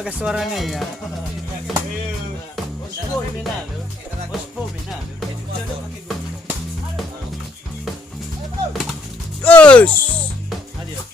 bagas suaranya ya. Ospo Minalo. Ospo Minalo. Us. Adios.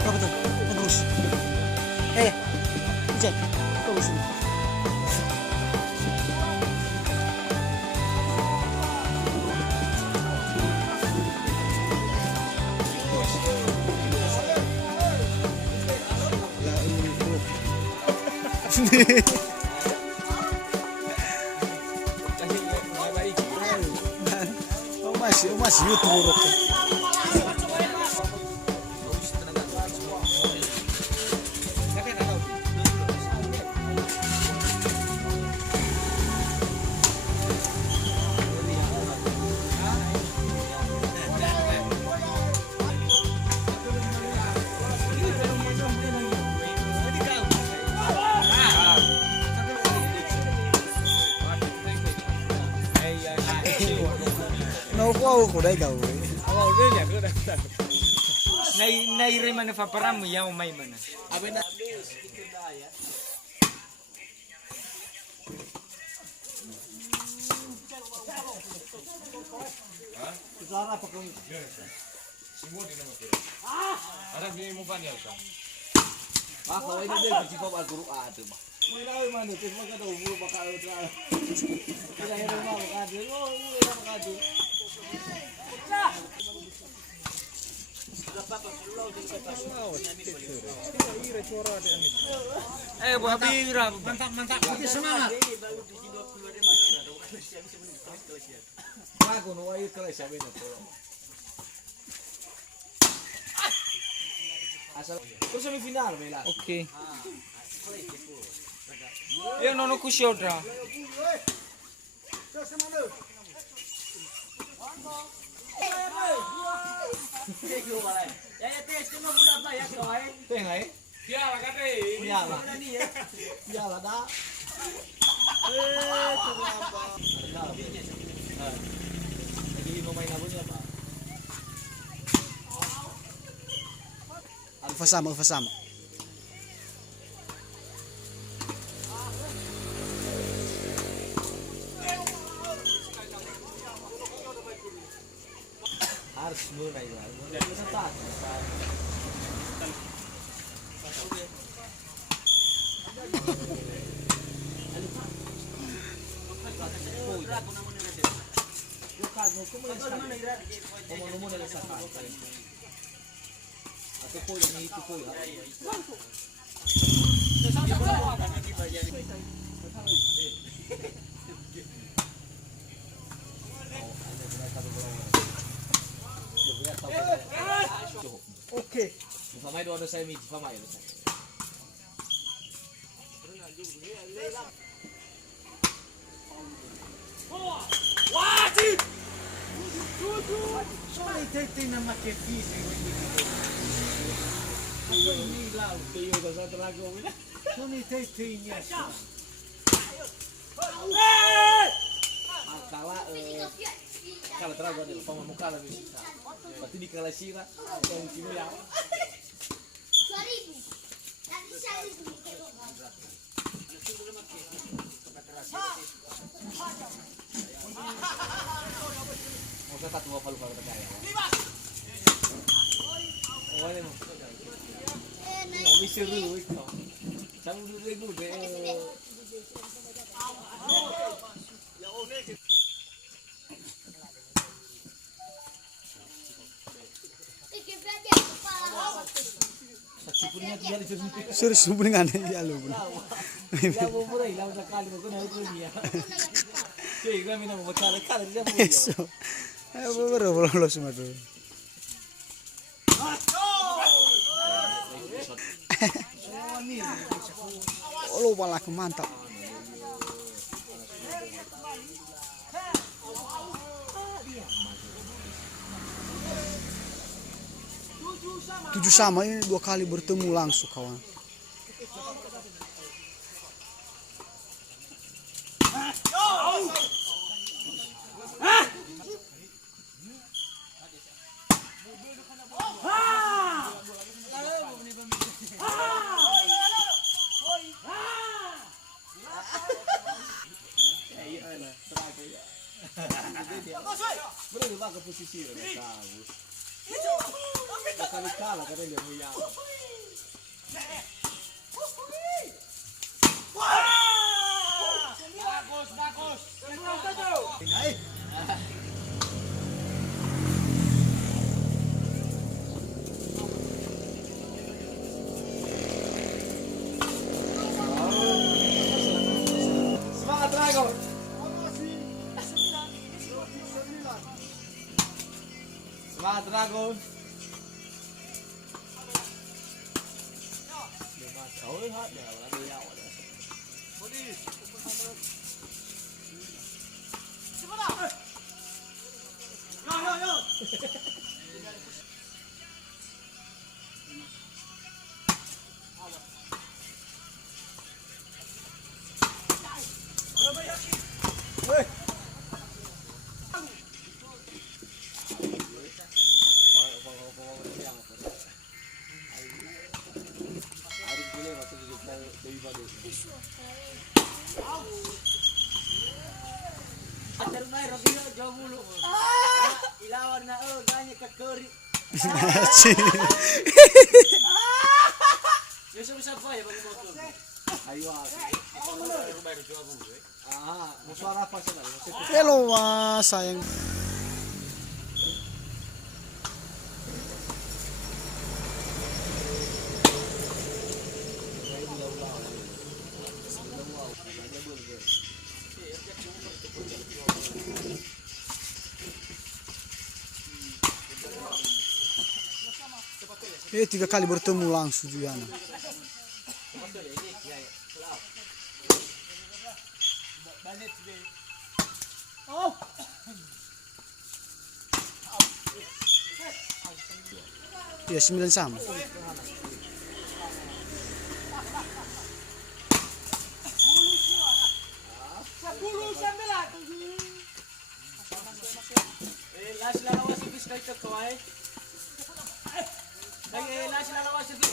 Apa tuh? Bagus. Cek. Bagus ini. masih YouTube. Nó quá của đây cầu. Nay rin man fa param yaw may man. Buat bira, mantap. Semangat. Bago no ayo kala sabi na po. Asal terus semifinal bela. Okay. Yo no kushodra. Tengah Piala kate. Piala dah. Lagi mau main abunya apa? Alfa sama. Harus mulai lah. Mulai setat. Oke. Famai doa saya miji famai. Wajib. Soalnya tete nama kepisi. Aku ini lau. Kayo ka sa talago mo na. Soalnya tete niya. Akala Kala drago ada pama mukala mi. Berarti di kala sira yang kini ya. 2000. Nanti saya Mau saya tak tua palu kalau percaya. Oh, ini mau. Nggak bisa dulu itu. Jangan dulu deh. Punya dia di sini. Serius hubungan ya lu. Ya mau mulai, lalu sekali mau kena itu dia. Oke, gue minum mau cari kali dia mau. Eso. Baru lolos semua tuh. Oh, lu malah mantap. Tujuh sama ini 2 kali bertemu langsung kawan. Boleh lupa ke posisi dia, tahu. Kali kalah karena dia mau yang. Bagus. Semangat Dragon. Semangat Dragon. Trời hết giờ là đi đâu rồi. Ilawan na ganya kakori. Bisa apa ya bagi motor? Ayo mau suara apa sih tadi? Hello sayang. Ini 3 kali bertemu langsung Juliana. Ya 9 sama. Last lalawas yung fish kahit ito ay. Last lalawas yung fish.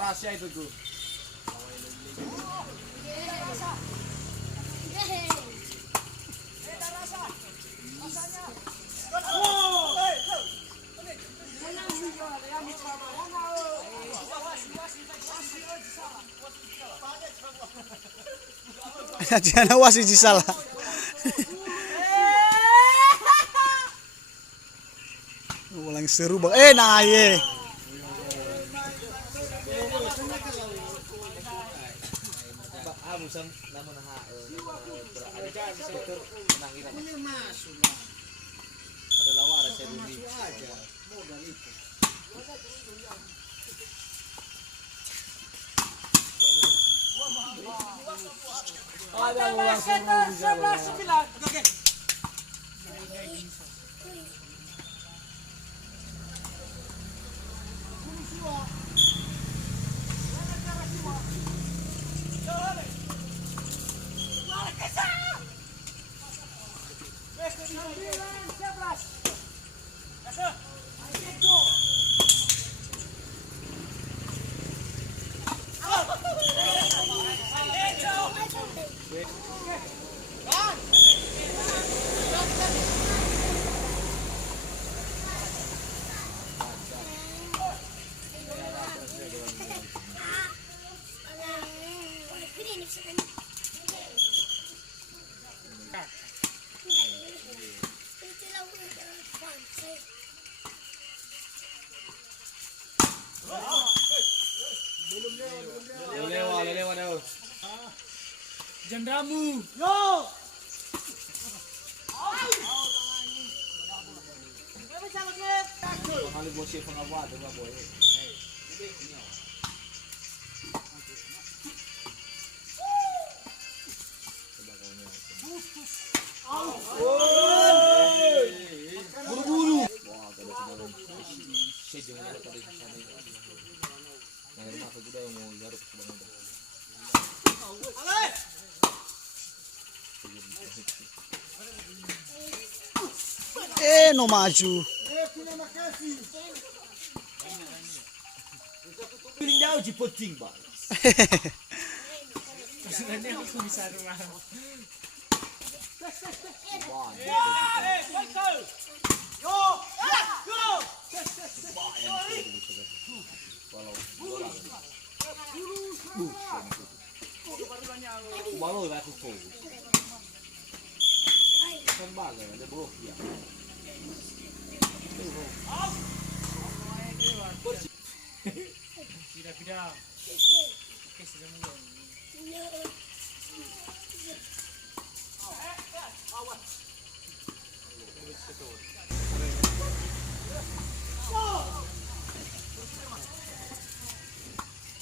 Rahasia itu gue. Jangan wasit salah. Walang seru bang. Nah ye. Musang namun ada struktur menang kita. Ada lawan ada saya dulu. Ada langsung 11-9. Oke. Lelewa dah. Jandamu. Yo! Kali bos chef pengawal tu apa boleh. Buru-buru. Wah, kada sebelum. Saya jangan kada di sana. Nah, rumah aku dah mau garuk ke bang. No maju. Piling jauh di poting bang. Sebenarnya aku bisa rumah. Wah. Walau aku fokus. Kan bagai ada blok ya. Tidak. Oke, sudah mulai.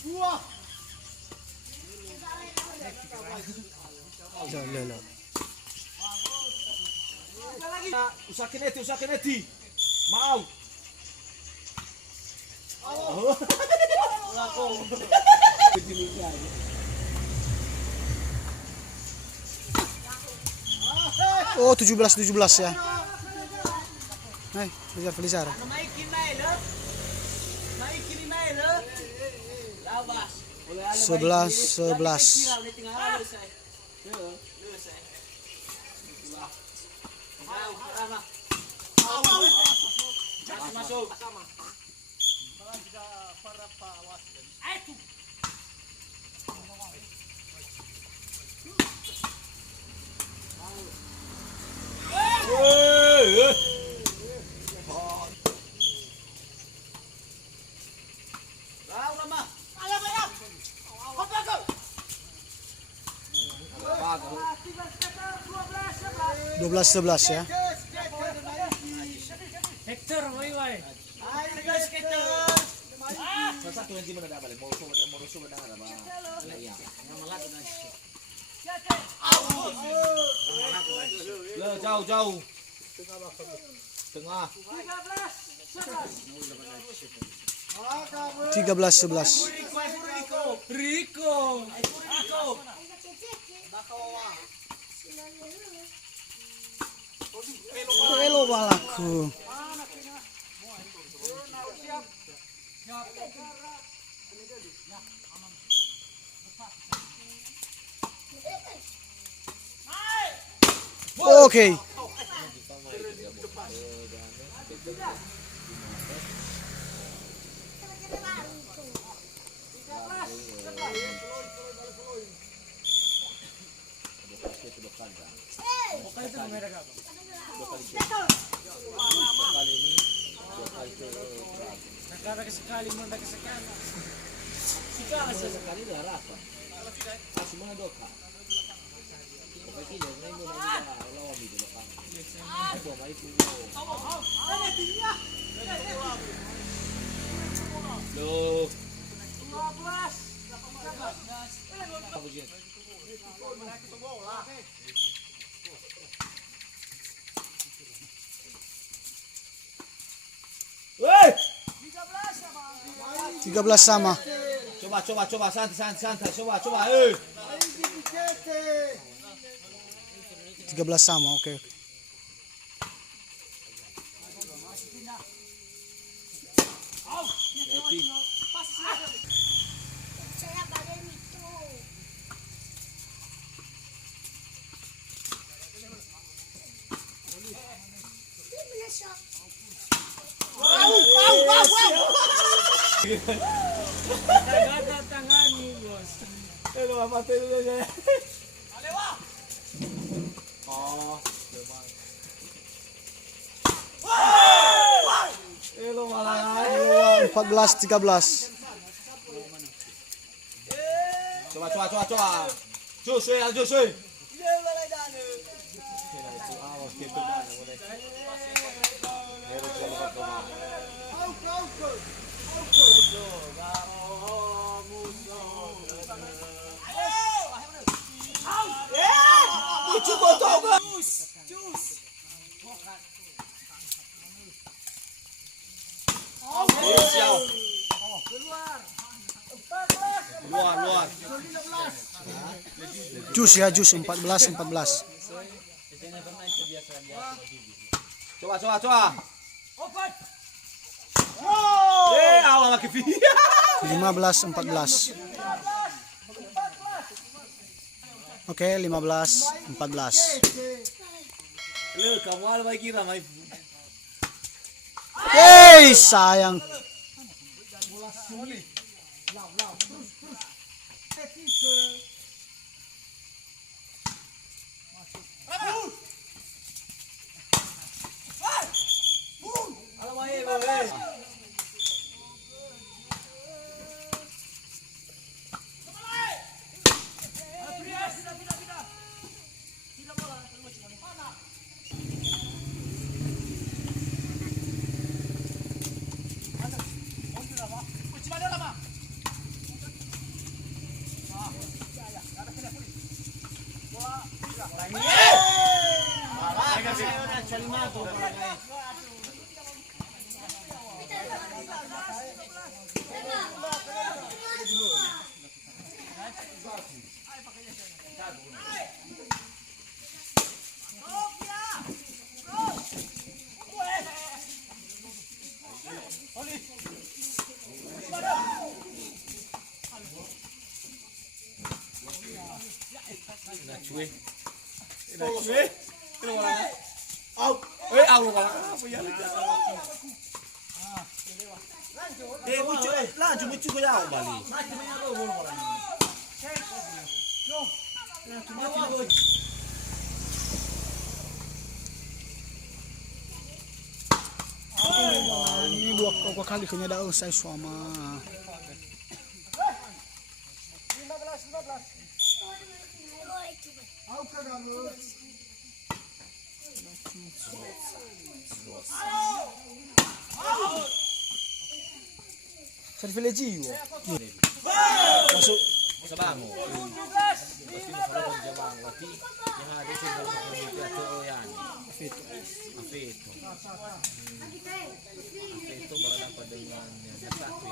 Lo. Usahakan eti. Mau. Oh 17 ya. Hai, Felizar. Naikin naik lo. Labas. 11. Masuk. Dua belas 11 ya. Hector, wai. Satu yang di mana dah balik. Mau rusuh dah ada bang. Iya. Lo jauh. Tengah. 13-11. Rico. Elo balaku. Oke. Kali ini Karena sekali manda kesekali. Sikala sa Sekali dah rasa. Kasih mana doka? Kau kira ni mau nak lawan di belakang. Aku mai tu. Loh. 12. Apa je? Woi! 13 sama. Coba santai. Coba. 13 sama, oke. Saya badan itu. Ini menasok. Gata tangan ni bos. Hello, apa tu dia? Oh, memang. Hello, malah. 14 13. Coba. Jus. Luar. Jus 14. Coba. Awal lagi 15 14. Oke, 15 14. Lu kamu ada bagi ramai. Hey, sayang. Lanjut ke jauh balik. Ini dua kali kena daun saya suama. Servilegi yo. Masuk. Sabango. Pasti kalau jabang lati yang ada di dalam komunitas itu yan. Afito. Afito berapa dengan yang satu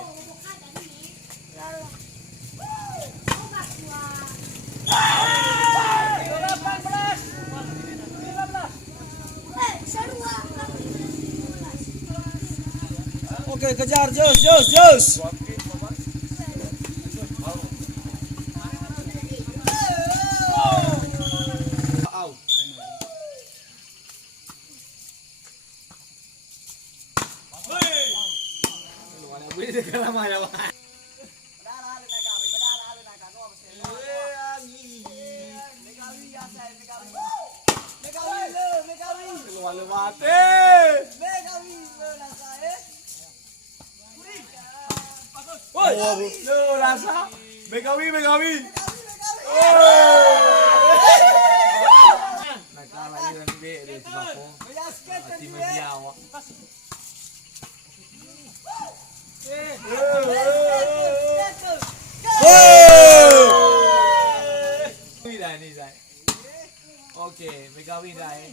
ya. Oke, kejar Jus. Lo rasa. Begawi. Nakala ilan be de tipo. Ati mediawa. Ni dai. Oke, begawi dai.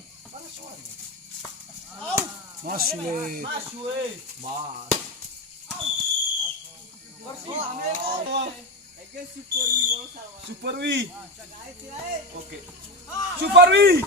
Masuk eh. Mas. Super Wii. Oke. Super Wii.